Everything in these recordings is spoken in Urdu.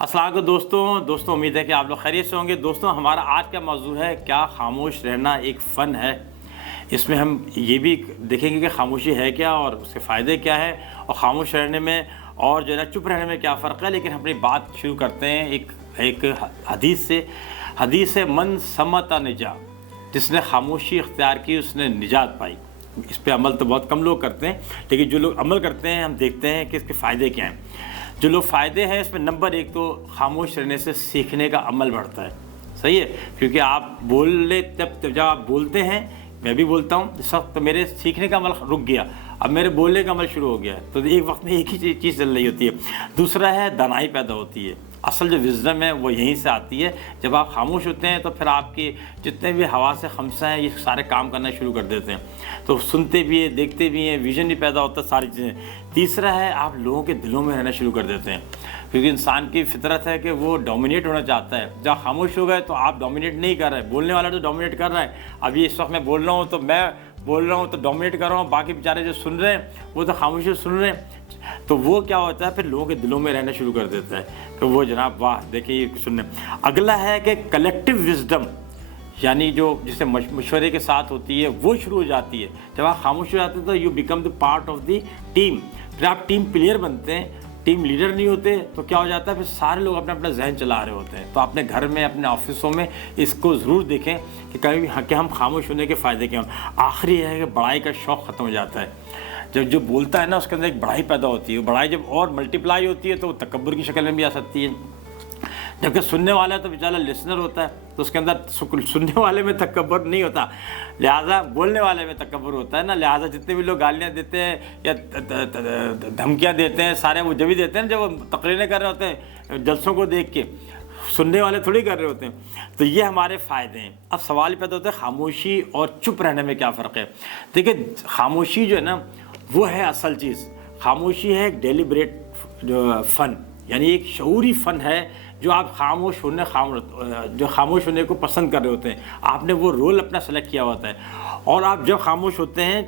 السلام علیکم دوستوں امید ہے کہ آپ لوگ خیریت سے ہوں گے۔ دوستوں ہمارا آج کا موضوع ہے کیا خاموش رہنا ایک فن ہے۔ اس میں ہم یہ بھی دیکھیں گے کہ خاموشی ہے کیا اور اس کے فائدے کیا ہے، اور خاموش رہنے میں اور جو ہے نا چپ رہنے میں کیا فرق ہے۔ لیکن ہم اپنی بات شروع کرتے ہیں ایک حدیث سے من سمت نجا، جس نے خاموشی اختیار کی اس نے نجات پائی۔ اس پہ عمل تو بہت کم لوگ کرتے ہیں، لیکن جو لوگ عمل کرتے ہیں ہم دیکھتے ہیں کہ اس کے فائدے کیا ہیں۔ جو لوگ فائدے ہیں اس میں نمبر 1 تو خاموش رہنے سے سیکھنے کا عمل بڑھتا ہے۔ صحیح ہے، کیونکہ آپ جب آپ بولتے ہیں، میں بھی بولتا ہوں، اس وقت میرے سیکھنے کا عمل رک گیا، اب میرے بولنے کا عمل شروع ہو گیا ہے، تو ایک وقت میں ایک ہی چیز چل رہی ہوتی ہے۔ دوسرا ہے دانائی پیدا ہوتی ہے۔ اصل جو وزڈم ہے وہ یہیں سے آتی ہے۔ جب آپ خاموش ہوتے ہیں تو پھر آپ کی جتنے بھی حواس خمسہ ہیں یہ سارے کام کرنا شروع کر دیتے ہیں، تو سنتے بھی ہیں، دیکھتے بھی ہیں، ویژن بھی پیدا ہوتا ہے، ساری چیزیں۔ تیسرا ہے آپ لوگوں کے دلوں میں رہنا شروع کر دیتے ہیں، کیونکہ انسان کی فطرت ہے کہ وہ ڈومینیٹ ہونا چاہتا ہے۔ جب خاموش ہو گئے تو آپ ڈومینیٹ نہیں کر رہے، بولنے والا تو ڈومینیٹ کر رہا ہے۔ ابھی اس وقت میں بول رہا ہوں تو میں بول رہا ہوں تو ڈومینیٹ کر رہا ہوں، باقی بیچارے جو سن رہے ہیں وہ تو خاموشی سن رہے ہیں، تو وہ کیا ہوتا ہے پھر لوگوں کے دلوں میں رہنا شروع کر دیتا ہے کہ وہ جناب واہ دیکھیے یہ سننے۔ اگلا ہے کہ کلیکٹیو وزڈم، یعنی جو جسے مشورے کے ساتھ ہوتی ہے وہ شروع ہو جاتی ہے۔ جب آپ خاموش ہو جاتے ہیں تو you become the part of the team, پھر آپ ٹیم پلیئر بنتے ہیں۔ ٹیم لیڈر نہیں ہوتے تو کیا ہو جاتا ہے، پھر سارے لوگ اپنا اپنا ذہن چلا رہے ہوتے ہیں۔ تو اپنے گھر میں، اپنے آفسوں میں اس کو ضرور دیکھیں کہ کبھی کہ ہم خاموش ہونے کے فائدے کیا ہیں۔ آخری ہے کہ بڑائی کا شوق ختم ہو جاتا ہے۔ جب جو بولتا ہے نا اس کے اندر ایک بڑائی پیدا ہوتی ہے، بڑائی جب اور ملٹیپلائی ہوتی ہے تو وہ تکبر کی شکل میں بھی آ سکتی ہے۔ جبکہ سننے والا تو بیچارہ لسنر ہوتا ہے، تو اس کے اندر سننے والے میں تکبر نہیں ہوتا، لہٰذا بولنے والے میں تکبر ہوتا ہے نا۔ لہٰذا جتنے بھی لوگ گالیاں دیتے ہیں یا دھمکیاں دیتے ہیں سارے وہ جب ہی دیتے ہیں جب وہ تقریریں کر رہے ہوتے ہیں جلسوں کو دیکھ کے، سننے والے تھوڑی کر رہے ہوتے ہیں۔ تو یہ ہمارے فائدے ہیں۔ اب سوال پیدا ہوتا ہے خاموشی اور چپ رہنے میں کیا فرق ہے۔ دیکھیں خاموشی جو ہے نا وہ ہے اصل چیز۔ خاموشی ہے ایک ڈیلیبریٹ فن، یعنی ایک شعوری فن ہے جو آپ خاموش ہونے کو پسند کر رہے ہوتے ہیں۔ آپ نے وہ رول اپنا سلیکٹ کیا ہوتا ہے، اور آپ جب خاموش ہوتے ہیں،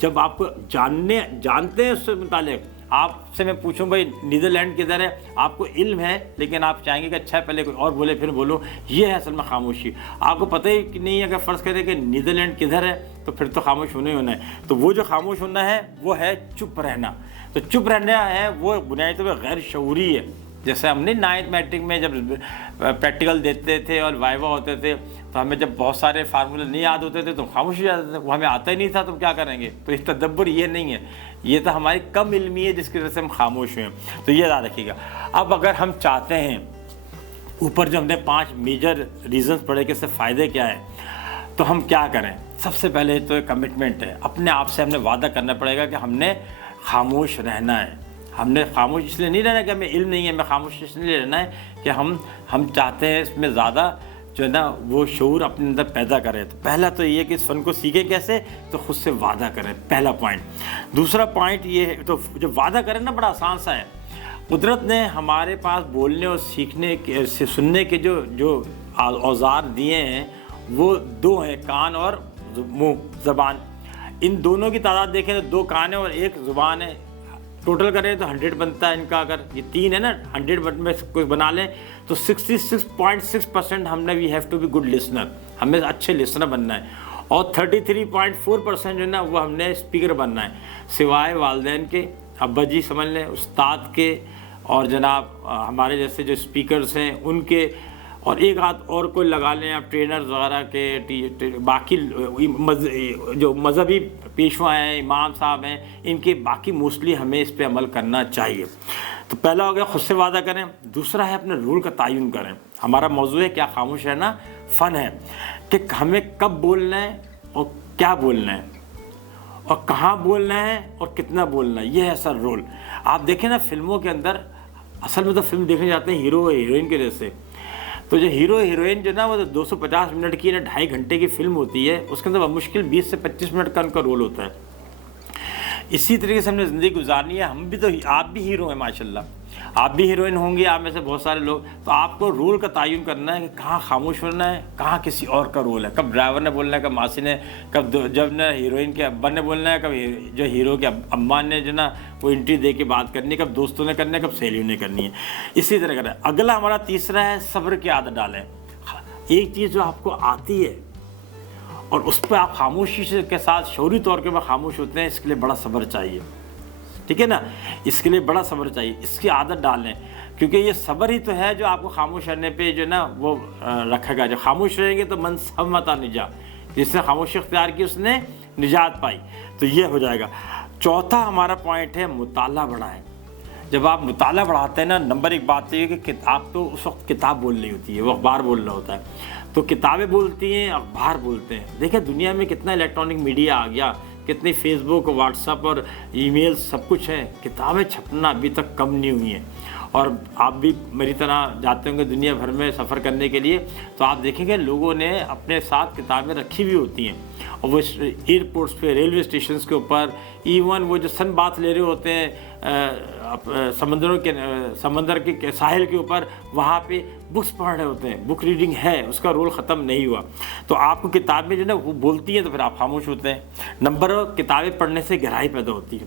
جب آپ کو جانتے ہیں اس سے متعلق، آپ سے میں پوچھوں بھائی نیدرلینڈ کدھر ہے، آپ کو علم ہے لیکن آپ چاہیں گے کہ اچھا پہلے کوئی اور بولے پھر بولو، یہ ہے اصل میں خاموشی۔ آپ کو پتہ ہی نہیں ہے، اگر فرض کریں کہ نیدرلینڈ کدھر ہے تو پھر تو خاموش ہونا ہی ہونا ہے۔ تو وہ جو خاموش ہونا ہے وہ ہے چپ رہنا۔ تو چپ رہنا ہے وہ بنیادی طور پہ غیر شعوری ہے۔ جیسے ہم نے 9th میٹرک میں جب پریکٹیکل دیتے تھے اور وائیوا ہوتے تھے تو ہمیں جب بہت سارے فارمولے نہیں یاد ہوتے تھے تو خاموش ہو جاتے تھے، وہ ہمیں آتا ہی نہیں تھا تو کیا کریں گے۔ تو اس تدبر یہ نہیں ہے، یہ تو ہماری کم علمی ہے جس کی وجہ سے ہم خاموش ہوئے ہیں۔ تو یہ یاد رکھیے گا۔ اب اگر ہم چاہتے ہیں، اوپر جو ہم نے 5 میجر ریزنز پڑھے کہ اس سے فائدے کیا ہیں، تو ہم کیا کریں۔ سب سے پہلے تو ایک کمٹمنٹ ہے، اپنے آپ سے ہم نے وعدہ کرنا پڑے گا کہ ہم نے خاموش رہنا ہے۔ ہم نے خاموش اس لیے نہیں رہنا کہ ہمیں علم نہیں ہے، ہمیں خاموش اس لیے رہنا ہے کہ ہم چاہتے ہیں اس میں زیادہ جو ہے نا وہ شعور اپنے اندر پیدا کریں۔ تو پہلا تو یہ ہے کہ اس فن کو سیکھیں کیسے، تو خود سے وعدہ کریں، پہلا پوائنٹ۔ دوسرا پوائنٹ یہ ہے، تو جب وعدہ کریں نا بڑا آسان سا ہے۔ قدرت نے ہمارے پاس بولنے اور سیکھنے کے سننے کے جو اوزار دیے ہیں وہ 2 ہیں، کان اور منہ، زبان۔ ان دونوں کی تعداد دیکھیں تو 2 کان ہیں اور 1 زبان ہے۔ ٹوٹل کریں تو 100 بنتا ہے ان کا۔ اگر یہ 3 ہے نا، 100 میں کوئی بنا لیں تو 66.6% ہم نے we have to be good listener, ہمیں اچھے لسنر بننا ہے، اور 33.4% جو ہے نا وہ ہم نے اسپیکر بننا ہے، سوائے والدین کے، ابا جی سمجھ لیں، استاد کے، اور جناب ہمارے جیسے جو اسپیکرز ہیں ان کے، اور ایک آدھ اور کوئی لگا لیں آپ ٹرینرز وغیرہ کے، باقی جو مذہبی پیشوا ہیں، امام صاحب ہیں، ان کے باقی موسٹلی ہمیں اس پہ عمل کرنا چاہیے۔ تو پہلا ہو گیا خود سے وعدہ کریں۔ دوسرا ہے اپنے رول کا تعین کریں۔ ہمارا موضوع ہے کیا خاموش رہنا فن ہے، کہ ہمیں کب بولنا ہے اور کیا بولنا ہے، اور کہاں بولنا ہے اور کتنا بولنا ہے، یہ ہے اصل رول۔ آپ دیکھیں نا فلموں کے اندر، اصل میں تو فلم دیکھنے جاتے ہیں ہیرو اور ہیروئن کے جیسے، تو جو ہیرو ہیروئن جو نا وہ 250 منٹ کی 2.5 گھنٹے کی فلم ہوتی ہے، اس کے اندر مشکل 20 سے 25 منٹ کا ان کا رول ہوتا ہے۔ اسی طریقے سے ہم نے زندگی گزارنی ہے، ہم بھی تو، آپ بھی ہیرو ہیں ماشاءاللہ، آپ بھی ہیروئن ہوں گی، آپ میں سے بہت سارے لوگ، تو آپ کو رول کا تعین کرنا ہے کہ کہاں خاموش رہنا ہے، کہاں کسی اور کا رول ہے، کب ڈرائیور نے بولنا ہے، کب ماسی نے، کب جب نا ہیروئن کے ابا نے بولنا ہے، کب جو ہیرو کے اماں نے جو نا وہ انٹری دے کے بات کرنی ہے، کب دوستوں نے کرنا ہے، کب سہیلیوں نے کرنی ہے، اسی طرح کرنا ہے۔ اگلا ہمارا تیسرا ہے صبر کی عادت ڈالیں۔ ایک چیز جو آپ کو آتی ہے اور اس پہ آپ خاموشی کے ساتھ شعوری طور کے وہ خاموش ہوتے ہیں، اس کے لیے بڑا صبر چاہیے، ٹھیک ہے نا، اس کے لیے بڑا صبر چاہیے، اس کی عادت ڈالیں، کیونکہ یہ صبر ہی تو ہے جو آپ کو خاموش رہنے پہ جو نا وہ رکھے گا۔ جب خاموش رہیں گے تو من سمتا نجات، جس نے خاموشی اختیار کی اس نے نجات پائی، تو یہ ہو جائے گا۔ چوتھا ہمارا پوائنٹ ہے مطالعہ بڑھائیں۔ جب آپ مطالعہ بڑھاتے ہیں نا، نمبر ایک بات یہ ہے کہ آپ تو اس وقت کتاب بول رہی ہوتی ہے، وہ اخبار بول رہا ہوتا ہے، تو کتابیں بولتی ہیں، اخبار بولتے ہیں۔ دیکھیں دنیا میں کتنا الیکٹرانک میڈیا آ گیا، کتنی فیس بک، واٹس ایپ اور ای میل سب کچھ ہے، کتابیں چھپنا ابھی تک کم نہیں ہوئی ہیں۔ اور آپ بھی میری طرح جاتے ہوں گے دنیا بھر میں سفر کرنے کے لیے، تو آپ دیکھیں گے لوگوں نے اپنے ساتھ کتابیں رکھی ہوئی ہوتی ہیں، اور وہ ایئرپورٹس پہ، ریلوے اسٹیشنز کے اوپر، ایون وہ جو سن بات لے رہے ہوتے ہیں سمندر کے ساحل کے اوپر، وہاں پہ بکس پڑھ رہے ہوتے ہیں۔ بک ریڈنگ ہے، اس کا رول ختم نہیں ہوا۔ تو آپ کو کتابیں جو نا وہ بولتی ہیں تو پھر آپ خاموش ہوتے ہیں۔ نمبر کتابیں پڑھنے سے گہرائی پیدا ہوتی ہے،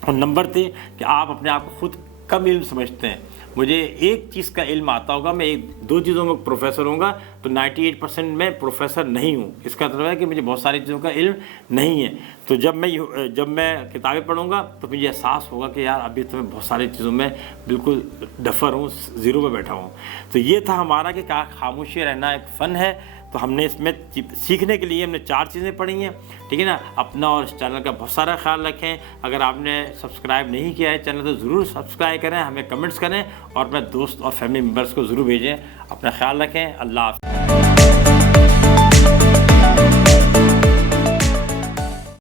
اور نمبر 3 کہ آپ اپنے آپ کو خود کم علم سمجھتے ہیں۔ مجھے ایک چیز کا علم آتا ہوگا، میں دو چیزوں میں پروفیسر ہوں گا، تو 98% میں پروفیسر نہیں ہوں۔ اس کا مطلب ہے کہ مجھے بہت ساری چیزوں کا علم نہیں ہے۔ تو جب میں کتابیں پڑھوں گا تو مجھے احساس ہوگا کہ یار ابھی تو میں بہت ساری چیزوں میں بالکل ڈفر ہوں، زیرو پہ بیٹھا ہوں۔ تو یہ تھا ہمارا کہ کیا خاموشی رہنا ایک فن ہے۔ تو ہم نے اس میں سیکھنے کے لیے ہم نے 4 چیزیں پڑھی ہیں، ٹھیک ہے نا۔ اپنا اور اس چینل کا بہت سارا خیال رکھیں۔ اگر آپ نے سبسکرائب نہیں کیا ہے چینل تو ضرور سبسکرائب کریں، ہمیں کمنٹس کریں، اور اپنے دوست اور فیملی ممبرس کو ضرور بھیجیں۔ اپنا خیال رکھیں، اللہ حافظ۔